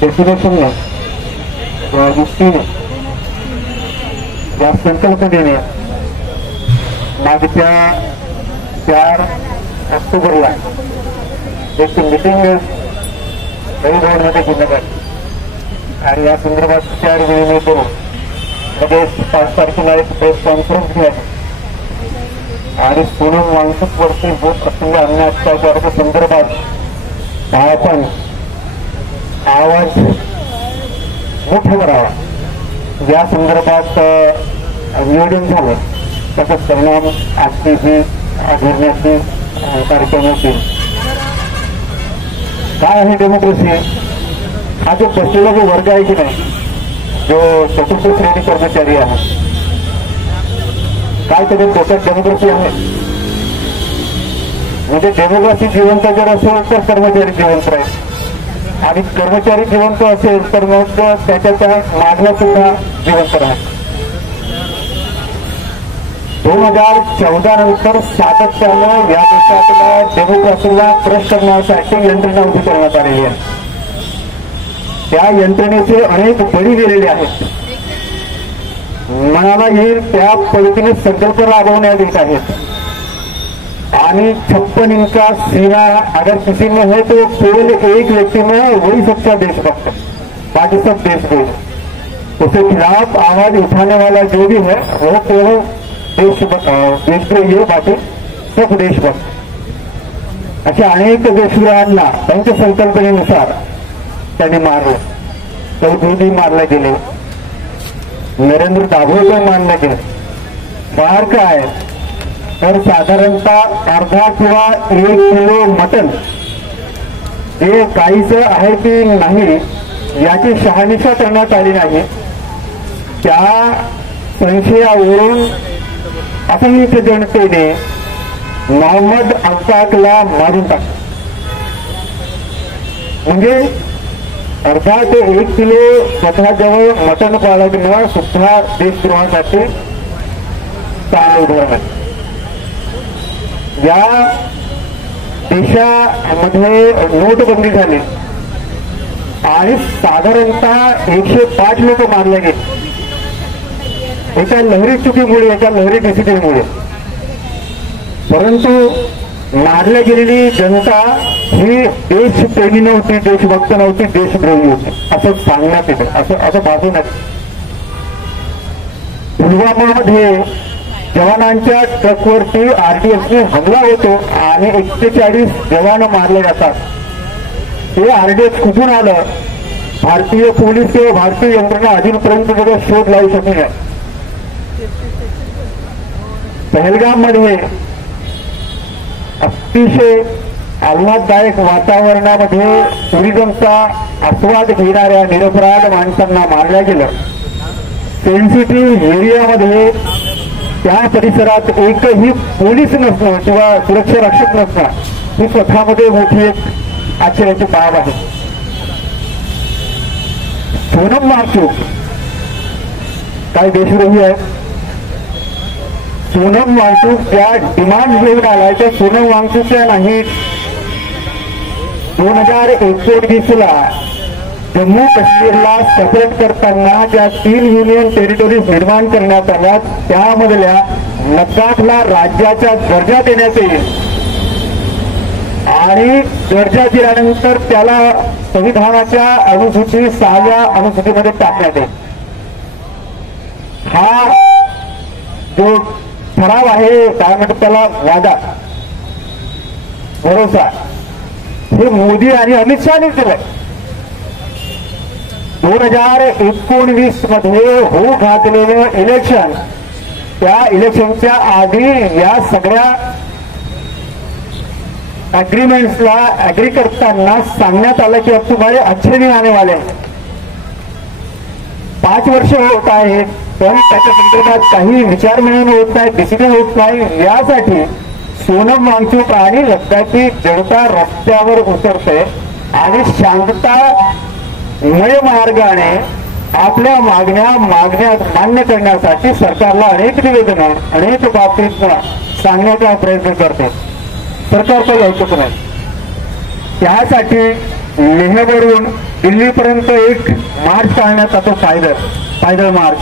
डेफिनेशनने युक्तीने या संकल्पनेने मागच्या 4 ऑक्टोबरला एक मिटिंग मध्ये घेण्यात आली आणि या संदर्भात 4 विनिमय करून लगेच 5 तारखेला एक प्रेस कॉन्फरन्स घेतली आणि सोनम वांगचूक वरती होत असलेल्या अन्य अत्याचाराच्या संदर्भात आपण आवाज मोठा करावा या संदर्भात निवेदन झालं. त्याचा परिणाम आजची ही घेण्याची कार्यक्रम होतील. काय आहे डेमोक्रेसी? हा जो बसलेला जो वर्ग आहे की नाही, जो चतुर्थ श्रेणी कर्मचारी आहे, काय त्याच्या डोक्यात डेमोक्रेसी आहे? म्हणजे डेमोक्रेसी जिवंत जर असेल तर कर्मचारी जिवंत राहील आणि कर्मचारी जिवंत असेल तर मग त्याच्या मागण्या सुद्धा जिवंत राहील. 2014 नंतर सातत्यानं या देशातल्या डेमोक्रेसीला क्रश करण्यासाठी यंत्रणा उभी करण्यात आलेली आहे. त्या यंत्रणेचे अनेक बळी गेलेले आहेत. मनाला येईल त्या पद्धतीने संकल्प राबवण्यात येत आहेत आणि 56 इनका सीना अगर किसी में है तो केवल एक व्यक्ति में वही सच्चा देशभक्त, बाकी सब देशभक्त. उसके खिलाफ आवाज उठाने वाला जो भी है वो केवल देशद्रोही, बाकी सब देशभक्त. अशा अनेक देशद्रोहांना त्यांच्या संकल्पनेनुसार त्यांनी मारलं. चौधरी मारले गेले, नरेंद्र दाभोळकर मारले गेले. फार काय तर साधारणतः अर्धा किंवा 1 किलो मटण हे गाईचं आहे की नाही याची शहानिशा करण्यात आली नाही. त्या संशयावरून असंख्य जनतेने मोहम्मद अल्ताफला मारून टाकलं. म्हणजे अर्धा ते 1 किलो स्वतःजवळ मटण बाळगणं सुद्धा देशद्रोहासाठी चांगलं उदाहरण आहे. या देशामध्ये नोटबंदी झाली आणि साधारणतः 105 लोक मारले गेले एका लहरी चुकीमुळे, एका लहरी डिसिप्लिनमुळे. परंतु मारल्या गेलेली जनता ही देशप्रेमी नव्हती, देशभक्त नव्हती, देशद्रोही होती असं सांगण्यात येतं, असं भासून आहे. पुलवामामध्ये जवानांच्या ट्रकवरती आरडीएफने हमला होतो आणि 41 जवान मारले जातात. हे आरडीएफ कुठून आलं? भारतीय पोलीस किंवा भारतीय यंत्रणा अजूनपर्यंत त्याचा शोध लावू शकली नाही. पहलगाम मध्ये अतिशय आल्हाददायक वातावरणामध्ये टुरिझमचा आस्वाद घेणाऱ्या निरपराध माणसांना मारलं गेलं. सेन्सिटिव्ह एरियामध्ये त्या परिसरात एकही पोलीस नसणं किंवा सुरक्षा रक्षक नसणं ही स्वतःमध्ये मोठी एक आश्चर्याची बाब आहे. सोनम वांगचूक काय देशद्रोही आहे? सोनम वांगचूक ज्या डिमांड घेऊन आलाय त्या सोनम वांगचूकच्या नाहीत. 2019ला जम्मू काश्मीरला सेपरेट करताना ज्या 3 युनियन टेरिटरीज निर्माण करण्यात आल्या त्यामधल्या लद्दाखला राज्याचा दर्जा देण्यात येईल आणि दर्जा दिल्यानंतर त्याला संविधानाच्या अनुसूची 6व्या अनुसूचीमध्ये टाकण्यात येईल. हा जो ठराव आहे काय म्हणतात त्याला वादा भरोसा हे मोदी आणि अमित शहाने दिलंय. 2019 मध्ये होऊ घातलेलं इलेक्शन, त्या इलेक्शनच्या आधी या सगळ्या अग्रीमेंट्सला अग्री करताना सांगण्यात आलं की अब तुम्हारे अच्छे दिन आने वाले हैं. 5 वर्ष होत आहेत पण त्याच्या संदर्भात काही विचारमंथन होत नाही, डिसिजन होत नाही. यासाठी सोनम वांगचूक आणि लद्दाखी जनता रस्त्यावर उतरते आणि शांततामय मार्गाने आपल्या मागण्या मान्य करण्यासाठी सरकारला अनेक निवेदनं अनेक बाबतीत सांगण्याचा प्रयत्न करते. सरकार काही ऐकत नाही. त्यासाठी लेहवरून दिल्लीपर्यंत एक मार्च काढण्यात येतो, पायदळ मार्च.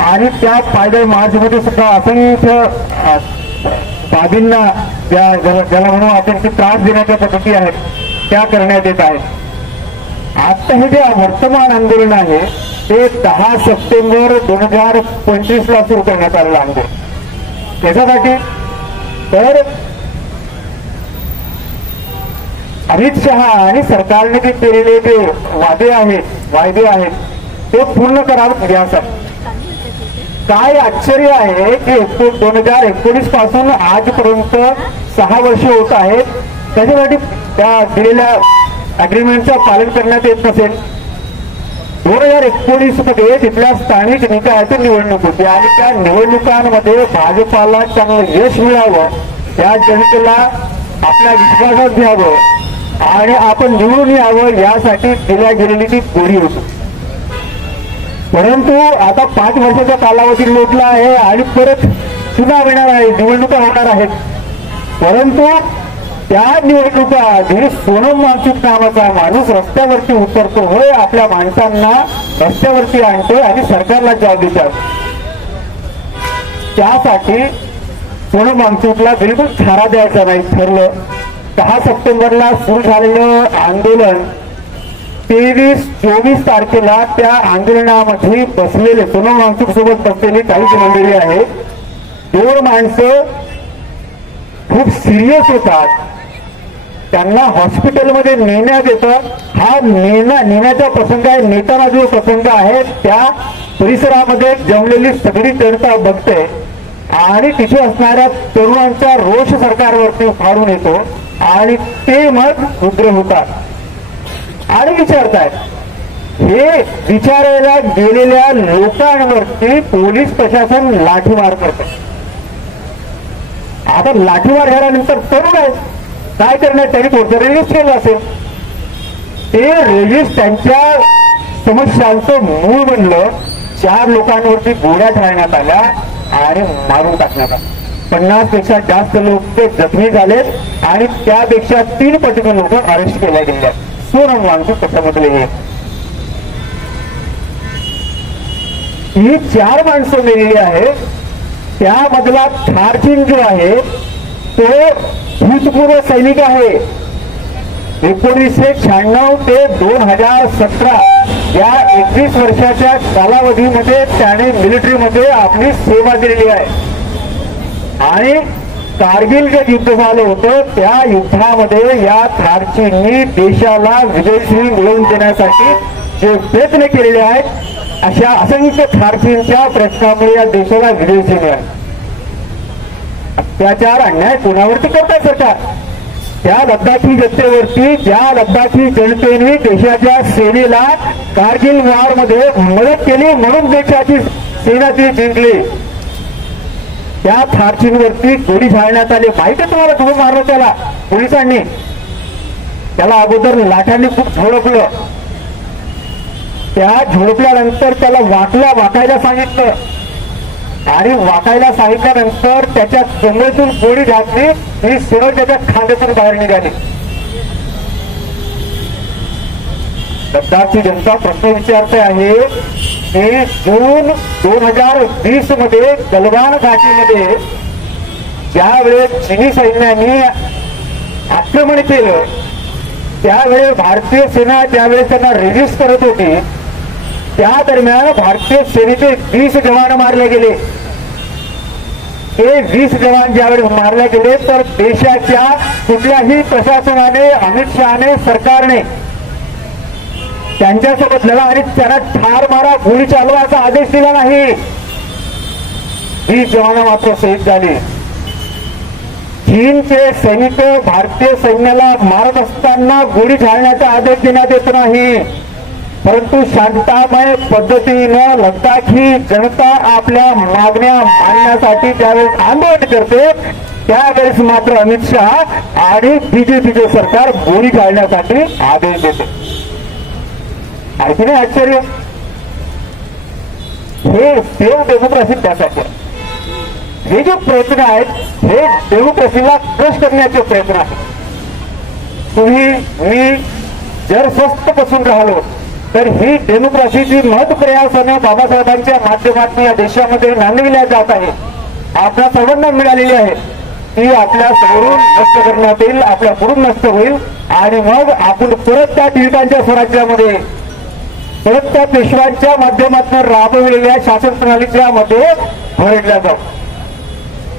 आणि त्या पायदळ मार्चमध्ये सुद्धा असंख्य बाबींना ज्याला म्हणून आपण की त्रास देण्याच्या पद्धती आहेत त्या करण्यात येत आहेत. आता हे जे वर्तमान आंदोलन आहे ते 10 सप्टेंबर 2025 ला सुरू करण्यात आलेलं आंदोलन. त्याच्यासाठी तर अमित शहा आणि सरकारने जे केलेले जे वादे आहेत ते पूर्ण करावेत यासाठी. काय आश्चर्य आहे की 2019 पासून आजपर्यंत 6 वर्ष होत आहेत, त्याच्यासाठी त्या दिलेल्या अग्रीमेंटचं पालन करण्यात येत नसेल. 2019 मध्ये तिथल्या स्थानिक निकालाची निवडणूक होती आणि त्या निवडणुकांमध्ये भाजपाला चांगलं यश मिळावं, त्या जनतेला आपल्या विश्वासात घ्यावं आणि आपण निवडून यावं यासाठी दिल्या गेलेली ती गोडी होती. परंतु आता 5 वर्षाचा कालावधी लोटला आहे आणि परत चुनाव येणार आहे, निवडणुका होणार आहेत. परंतु त्या निवडणुका आधी सोनम वांगचुक नावाचा माणूस रस्त्यावरती उतरतो, होय आपल्या माणसांना रस्त्यावरती आणतोय आणि सरकारला जबाब देतात. त्यासाठी सोनम वांगचुकला बिलकुल थारा द्यायचा नाही ठरलं. 10 सप्टेंबरला सुरू झालेलं आंदोलन 23-24 तारखेला त्या आंदोलनामध्ये बसलेले सोनम वांगचुक सोबत बसलेली काही मंडळी आहेत. 2 माणसं खूप सिरियस होतात, त्यांना हॉस्पिटलमध्ये नेण्यात येतं. हा नेण्याचा प्रसंग आहे. नेताना जो प्रसंग आहे त्या परिसरामध्ये जमलेली सगळी जनता बघते आणि तिथे असणाऱ्या तरुणांचा रोष सरकारवरती फाडून येतो आणि ते मग उग्र होतात आणि विचारतायत. हे विचारायला गेलेल्या लोकांवरती पोलीस प्रशासन लाठीमार करतं. आता लाठीमार झाल्यानंतर तरुण आहेत, काय करण्यात त्यांनी कोणतं रेजिस्ट केलं असेल. ते रेजिस्ट त्यांच्या समस्यांचं मूळ बनलं. 4 लोकांवरती गोळ्या ठारण्यात आल्या आणि मारून टाकण्यात आल्या. 50 पेक्षा जास्त लोक ते जखमी झालेत आणि त्यापेक्षा 3 पटीने लोक अरेस्ट केल्या गेल्या. सोनम वांगचुक त्याच्यामधले ही 4 माणसं मेलेली आहेत. त्यामधला थारचिन जो आहे तो भूतपूर्व सैनिक आहे. 1996 ते 2017 या 21 वर्षाच्या कालावधीमध्ये त्याने मिलिटरीमध्ये आपली सेवा दिलेली आहे आणि कारगिल जे युद्ध झालं होतं त्या युद्धामध्ये या थारचींनी देशाला विजयश्री मिळवून देण्यासाठी जे प्रयत्न केलेले आहेत अशा असंख्य थारचींच्या प्रयत्नामुळे या देशाला विजयश्री मिळाली. अत्याचार अन्याय कोणावरती करताय सरकार? त्या लद्दाखी जनतेवरती, ज्या लद्दाखी जनतेने देशाच्या सेनेला कारगिल वॉरमध्ये मदत केली म्हणून देशाची सेना ती जिंकली, त्या थारचींवरती गोळी झाडण्यात आली. माहिती आहे तुम्हाला कुठून मारलं त्याला पोलिसांनी? त्याला अगोदर लाठांनी खूप झोडपलं. त्या झोडपल्यानंतर त्याला वाकायला सांगितलं आणि वाकायला सांगितल्यानंतर त्याच्या कमरेतून गोळी घातली, ही सरळ त्याच्या खांद्यातून बाहेर निघाली. लद्दाखची जनता प्रश्न विचारते आहे की जून 2020 मध्ये गलवान घाटीमध्ये ज्यावेळेस चिनी सैन्याने आक्रमण केलं त्यावेळेस भारतीय सेना ज्यावेळेस त्यांना रेजिस्ट करत होती त्या दरम्यान भारतीय सेनेचे 20 जवान मारले गेले. हे 20 जवान ज्यावेळेस मारले गेले तर देशाच्या कुठल्याही प्रशासनाने, अमित शहाने, सरकारने त्यांच्यासोबत लढा आणि त्यांना ठार मारा, गोळी चालवायचा आदेश दिला नाही. 20 जवान मात्र शहीद झाले. चीनचे सैनिक भारतीय सैन्याला मारत असताना गोळी झाडण्याचा आदेश देण्यात येत नाही, परंतु शांततामय पद्धतीनं लद्दाखी जनता आपल्या मागण्या मांडण्यासाठी ज्यावेळेस आंदोलन करते त्यावेळेस मात्र अमित शहा आणि बीजेपीचे सरकार गोळी घालण्यासाठी आदेश देते. आणखी नाही आश्चर्य? हे सेव्ह डेमोक्रेसी त्यासाठी. हे जे प्रयत्न आहेत हे डेमोक्रेसीला क्रश करण्याचे प्रयत्न आहेत. तुम्ही मी जर स्वस्थ बसून राहिलो तर ही डेमोक्रेसीची महत्प्रयासाने बाबासाहेबांच्या माध्यमातून या देशामध्ये नांदविल्या जात आहे. आपल्या सर्वांना मिळालेली आहे ती आपल्या समोरून नष्ट करण्यात येईल, आपल्या पुढून नष्ट होईल आणि मग आपण परत त्या टिळकांच्या स्वराज्यामध्ये, परत त्या पेशव्यांच्या माध्यमातून राबविलेल्या शासन प्रणालीच्या मध्ये भरडल्या जाऊ.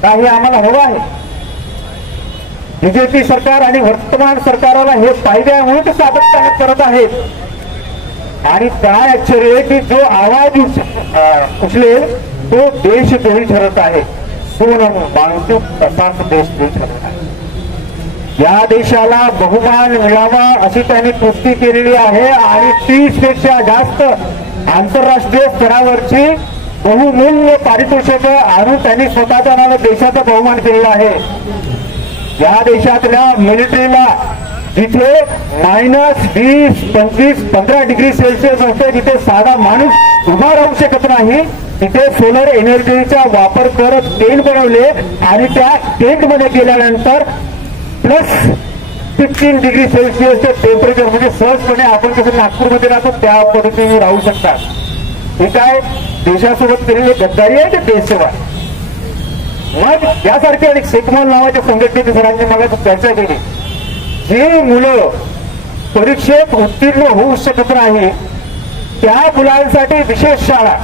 काही आम्हाला हवं आहे. बीजेपी सरकार आणि वर्तमान सरकाराला हे फायद्यामुळे ते सातत्याने करत आहेत आणि काय आश्चर्य आहे की जो आवाज उचलेल तो देशद्रोही ठरत आहे. सोनम वांगचूक तसाच देशद्रोही ठरत आहे. या देशाला बहुमान मिळावा अशी त्यांनी पुष्टी केलेली आहे आणि 30 पेक्षा जास्त आंतरराष्ट्रीय स्तरावरची बहुमूल्य पारितोषिकं आणून त्यांनी स्वतःच्या नावाने देशाचा बहुमान केलेला आहे. या देशातल्या मिलिटरीला जिथे -20, 25, 15 डिग्री सेल्सिअस असते, जिथे साधा माणूस उभा राहू शकत नाही, तिथे सोलर एनर्जीचा वापर करत टेंट बनवले आणि त्या टेंटमध्ये गेल्यानंतर +15 डिग्री सेल्सिअसचं टेम्परेचर, म्हणजे सहजपणे आपण कसं नागपूरमध्ये राहतो त्या पद्धतीने राहू शकतात. हे काय देशासोबत केलेली गद्दारी आहे ते देशसेवा. मग यासारख्या एक शेकमॉल नावाच्या संघटनेच्या सरांनी मला चर्चा केली. जे मुलं परीक्षेत उत्तीर्ण होऊ शकत नाही त्या मुलांसाठी विशेष शाळा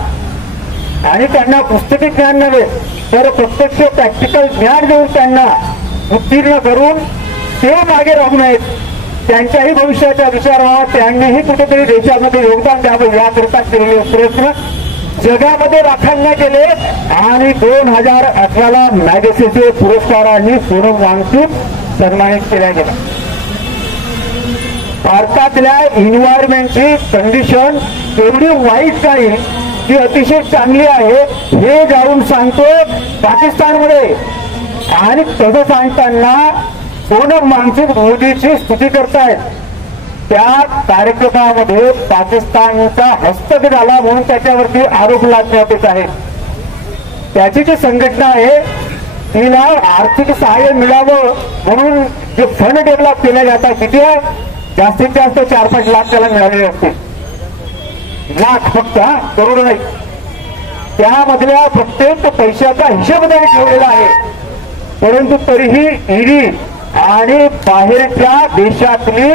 आणि त्यांना पुस्तकी ज्ञान नव्हे तर प्रत्यक्ष प्रॅक्टिकल ज्ञान देऊन त्यांना उत्तीर्ण करून ते मागे राहू नयेत, त्यांच्याही भविष्याचा विचार व्हावा, त्यांनीही कुठेतरी देशामध्ये योगदान द्यावं याकरता केलेले प्रयत्न जगामध्ये राखायला गेले आणि 2018ला मॅगसेसे पुरस्कारांनी सोनम वांगचूक सन्मानित केल्या गेला. भारतातल्या एन्व्हायरमेंटची कंडिशन एवढी वाईट नाही, ती अतिशय चांगली आहे हे जाऊन सांगतो पाकिस्तानमध्ये. आणि तसं सांगताना सोनम वांगचूक मोदीची स्तुती करतायत. त्या कार्यक्रमामध्ये पाकिस्तानचा हस्तक्षेप झाला म्हणून त्याच्यावरती आरोप लादण्यात येत आहेत. त्याची जी संघटना आहे तिला आर्थिक सहाय्य मिळावं म्हणून जे फंड डेव्हलप केले जातात, किती आहे, जास्तीत जास्त 4-5 लाख त्याला मिळालेले असते. लाख फक्त, करोड नाही. त्यामधल्या प्रत्येक पैशाचा हिशोब त्यांनी ठेवलेला आहे. परंतु तरीही ईडी आणि बाहेरच्या देशातली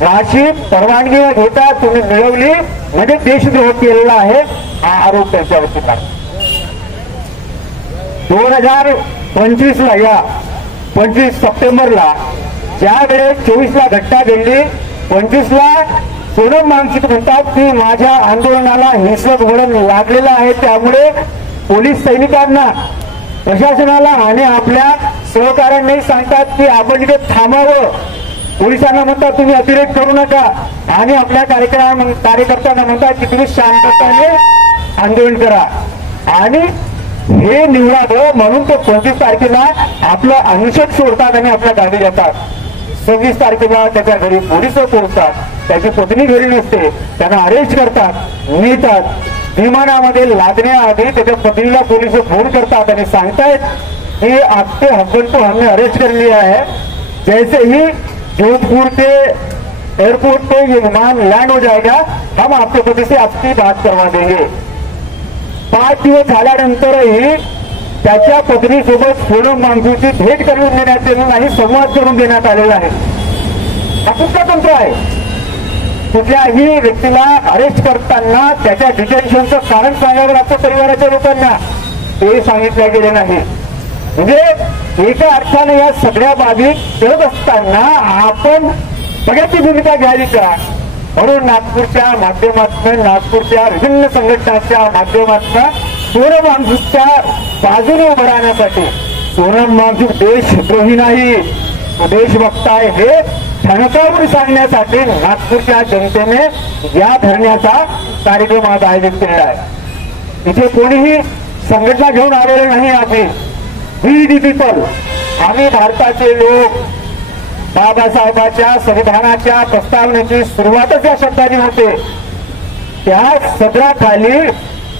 राशी परवानगी न घेता तुम्ही मिळवली म्हणजे देशद्रोह केलेला आहे हा आरोप त्यांच्यावरती लागला. 2025ला या 25 सप्टेंबरला ज्या वेळेस 24ला घटना घडली, 25ला सोनम वांगचूक म्हणतात की माझ्या आंदोलनाला हिंसक वळण लागलेलं आहे, त्यामुळे पोलीस सैनिकांना, प्रशासनाला आणि आपल्या सहकाऱ्यांनाही सांगतात की आपण इथे थांबावं. पोलिसांना म्हणतात तुम्ही अतिरेक करू नका आणि आपल्या कार्यकर्त्यांना म्हणतात की तुम्ही शांततेने आंदोलन करा. आणि हे निवडावं म्हणून ते 25 तारखेला आपलं अनुषक सोडतात आणि आपल्या गावी जातात. 26 तारखेला त्याच्या घरी पोलिस पोहोचतात, त्याची पत्नी घरी नसते, त्यांना अरेस्ट करतात, नेतात. विमानामध्ये लादण्याआधी त्याच्या पत्नीला पोलिस फोन करतात आणि सांगतायत कि आपके हस्बैंड को हमने अरेस्ट कर लिया है, जैसे ही जोधपुर के एयरपोर्ट पे ये विमान लैंड हो जाएगा हम आपके पति से आपकी बात करवा देंगे. 5 दिवस झाल्यानंतरही त्याच्या पत्नीसोबत सोनम वांगचूकची भेट करून देण्यात आलेली नाही, संवाद करून देण्यात आलेला आहे. हा कुठला तंत्र आहे? कुठल्याही व्यक्तीला अरेस्ट करताना त्याच्या डिटेन्शनचं कारण सांगावं लागतं परिवाराच्या लोकांना, ते सांगितलं गेले नाही. म्हणजे एका अर्थाने या सगळ्या बाबी करत असताना आपण सगळ्याची भूमिका घ्यावी का, म्हणून नागपूरच्या माध्यमातून, नागपूरच्या विभिन्न संघटनांच्या माध्यमातून सोनम वांगचूकच्या बाजूने उभं राहण्यासाठी, सोनम वांगचूक देशद्रोही नाही, देशभक्त आहे हे ठणकावून सांगण्यासाठी नागपूरच्या जनतेने या धरण्याचा कार्यक्रम आज आयोजित केलेला आहे. इथे कोणीही संघटना घेऊन आलेले नाही. आम्ही वी दी पीपल, आम्ही भारताचे लोक. बाबासाहेबांच्या संविधानाच्या प्रस्तावनेची सुरुवातच या शब्दाने होते. त्या सदराखाली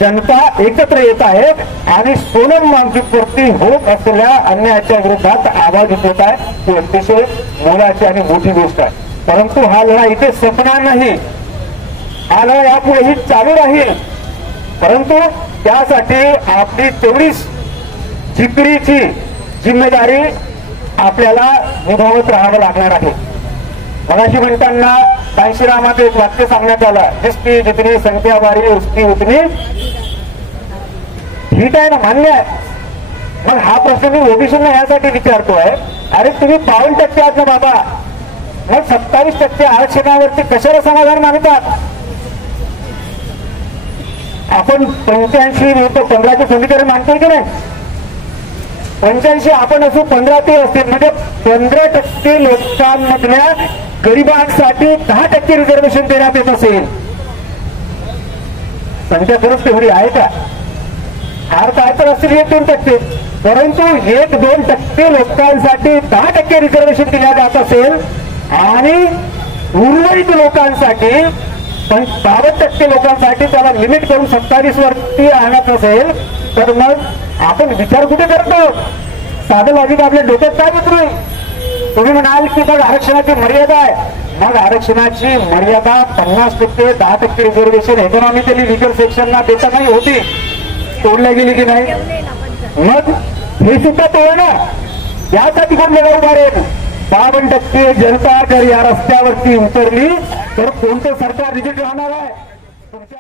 जनता एकत्र येत आहे आणि सोनम वांगचूकवरती होत असलेल्या अन्यायाच्या विरोधात आवाज उठवत आहे. ही अतिशय मोलाची आणि मोठी गोष्ट आहे. परंतु हा लढा इथे संपणार नाही. आणि यापुढेही चालू राहील, परंतु त्यासाठी आपली तेवढीच जिकरीची जिम्मेदारी आपल्याला निभावत राहावं लागणार आहे. मगाशी म्हणताना बांशीरामाचं एक वाक्य सांगण्यात आलं, जिसकी जितनी संख्या वारी उसकी उतनी. ठीक आहे ना, मान्य आहे. मग हा प्रश्न मी ओबीसींना यासाठी विचारतोय, अरे तुम्ही 52% आहात ना बाबा, मग 27% आरक्षणावरती कशाला समाधान मागतात? आपण 85 विरुद्ध 15चे समीकरण मानतोय की नाही? 85 आपण असू, 15 ते असतील, म्हणजे 15% लोकांमधल्या गरिबांसाठी 10% रिझर्वेशन देण्यात येत असेल. संख्या खरंच तेवढी आहे का? फार काय तर असतील 1-2%, परंतु 1-2% लोकांसाठी 10% रिझर्वेशन दिल्या जात असेल आणि उर्वरित लोकांसाठी 52% लोकांसाठी त्याला लिमिट करून 27 वरती आणत असेल, तर मग आपण विचार कुठे करतो? साधं लॉजिक आपल्या डोक्यात काय होत नाही. तुम्ही म्हणाल की मग आरक्षणाची मर्यादा आहे. मग आरक्षणाची मर्यादा 50%, 10% रिझर्वेशन इकॉनॉमिकली वीकर सेक्शनला देता नाही होती, तोडल्या गेली की नाही? मग हे सुद्धा तोड ना. यासाठी कोण लढा उभा राहील? 52% जनता जर या रस्त्यावरती उतरली तर कोणतं सरकार रिजेक्ट राहणार आहे? तुमच्या